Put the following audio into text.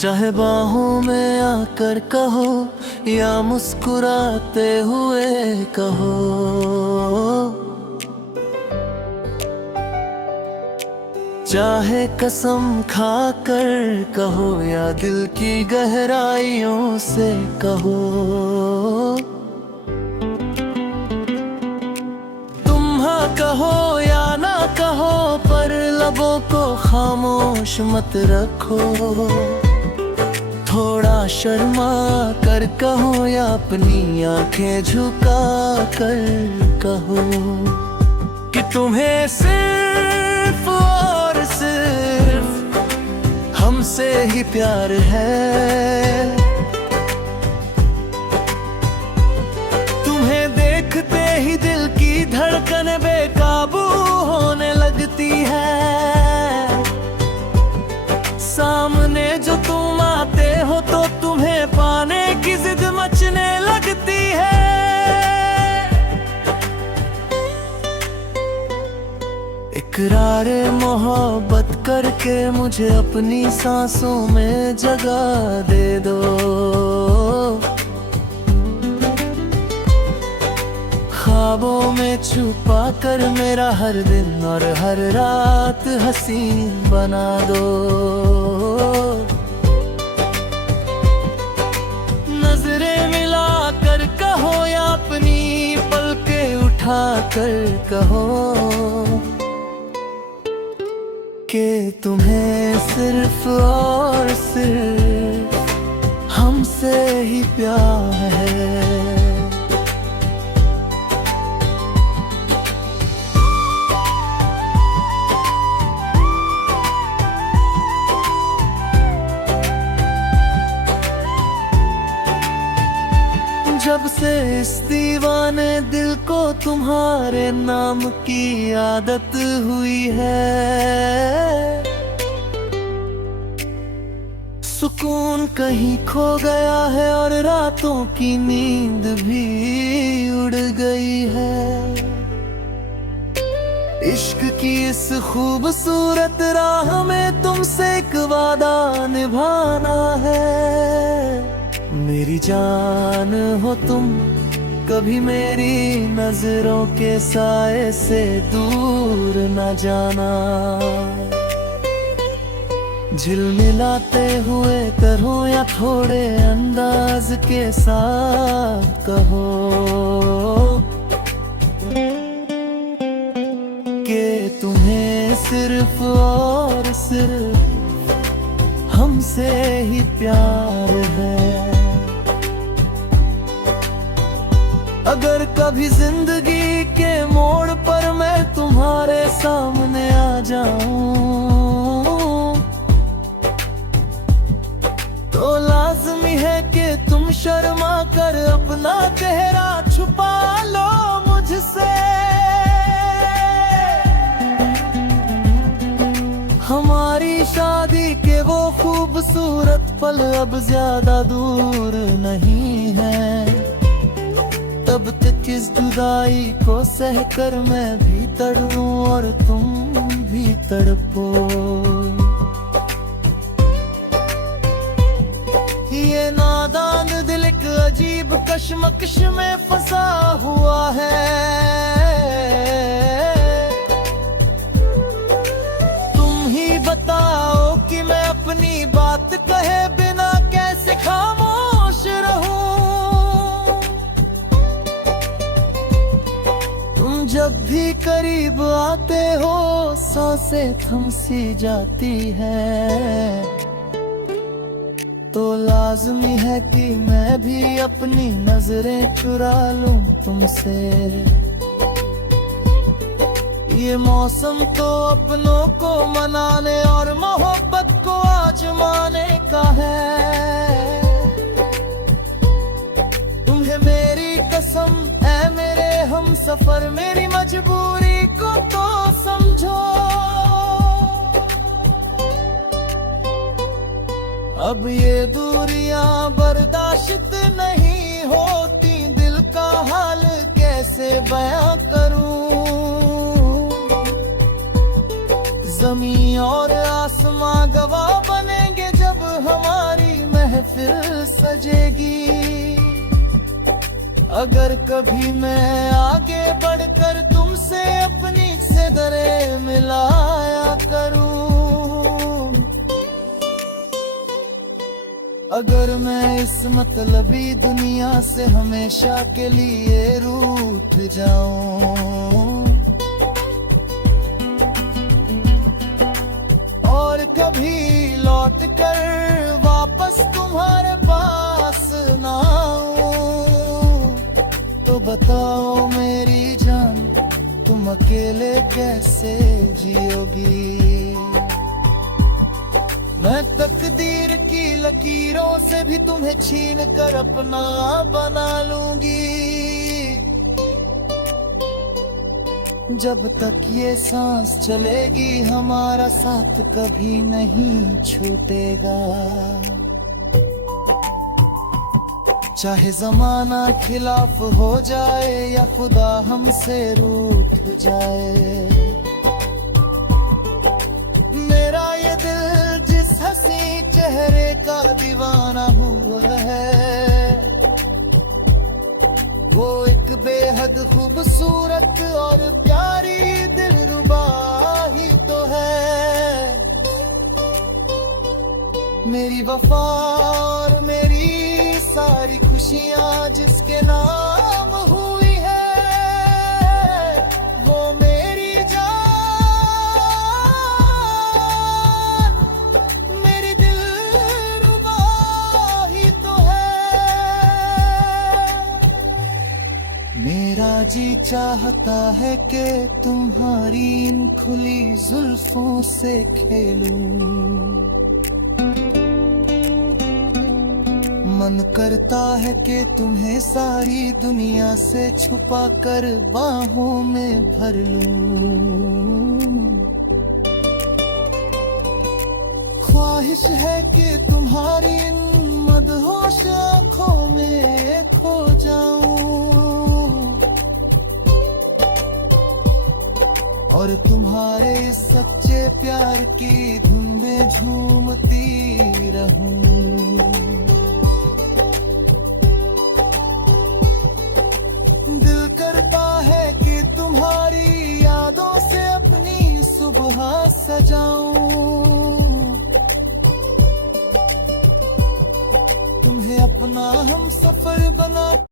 चाहे बाहों में आकर कहो या मुस्कुराते हुए कहो, चाहे कसम खाकर कहो या दिल की गहराइयों से कहो। तुम हाँ कहो या ना कहो, पर लबों को खामोश मत रखो। थोड़ा शर्मा कर कहो या अपनी आंखें झुका कर कहो कि तुम्हें सिर्फ और सिर्फ हमसे ही प्यार है। तुम्हें देखते ही दिल की धड़कन बेकाबू होने लगती है। सामने जो तुम आते हो तो तुम्हें पाने की जिद मचने लगती है। इकरार मोहब्बत करके मुझे अपनी सांसों में जगा दे दो। ख्वाबों में छुपा कर मेरा हर दिन और हर रात हसीन बना दो। नजरें मिला कर कहो या अपनी पलकें उठा कर कहो कि तुम्हें सिर्फ और सिर्फ हमसे ही प्यार है। जब से इस दीवाने दिल को तुम्हारे नाम की आदत हुई है, सुकून कहीं खो गया है और रातों की नींद भी उड़ गई है। इश्क की इस खूबसूरत राह में तुमसे एक वादा निभाना है। मेरी जान हो तुम, कभी मेरी नजरों के साए से दूर न जाना। झिलमिलाते हुए करो या थोड़े अंदाज के साथ कहो कि तुम्हें सिर्फ और सिर्फ हमसे ही प्यार है। अगर कभी जिंदगी के मोड़ पर मैं तुम्हारे सामने आ जाऊं तो लाज़मी है कि तुम शर्मा कर अपना चेहरा छुपा लो मुझसे। हमारी शादी के वो खूबसूरत पल अब ज्यादा दूर नहीं है। तब तक इस जुदाई को सहकर मैं भी तड़पूं और तुम भी तड़पो। ये नादान दिल एक अजीब कश्मकश में फंसा हुआ है। तुम ही बताओ कि मैं अपनी बात कहे बिना कैसे खामोश रहूं। जब भी करीब आते हो सांसें थम सी जाती है, तो लाज़मी है कि मैं भी अपनी नजरें चुरा लूं तुमसे। ये मौसम तो अपनों को मनाने और मोहब्बत को आजमाने का है। तुम्हें मेरी कसम ऐ मेरे हम सफर, मेरी मजबूरी को तो समझो। अब ये दूरियां बर्दाश्त नहीं होती, दिल का हाल कैसे बयां करूं। जमीन और आसमां गवाह बनेंगे जब हमारी महफिल सजेगी। अगर कभी मैं आगे बढ़कर तुमसे अपनी से दरे मिलाया करूं, अगर मैं इस मतलबी दुनिया से हमेशा के लिए रूठ जाऊं, और कभी लौट कर वापस तुम्हारे पास ना आऊं, तो बताओ मेरी जान, तुम अकेले कैसे जियोगी। मैं तकदीर की लकीरों से भी तुम्हें छीन कर अपना बना लूंगी। जब तक ये सांस चलेगी हमारा साथ कभी नहीं छूटेगा। चाहे जमाना खिलाफ हो जाए या खुदा हमसे रूठ जाए, मेरा ये दिल जिस हंसी चेहरे का दीवाना हुआ है, वो एक बेहद खूबसूरत और प्यारी दिलरुबा ही तो है। मेरी वफा और मेरी सारी खुशियाँ जिसके नाम हुई है, वो मेरी जान, मेरी दिलरुबा ही तो है। मेरा जी चाहता है कि तुम्हारी इन खुली जुल्फों से खेलूं, मन करता है कि तुम्हें सारी दुनिया से छुपा कर बाहों में भर लूं। ख्वाहिश है कि तुम्हारी इन मदहोश आँखों में खो जाऊं, और तुम्हारे सच्चे प्यार की धुन में झूमती रहूं। दिल करता है कि तुम्हारी यादों से अपनी सुबह सजाऊं, तुम्हें अपना हम सफर बना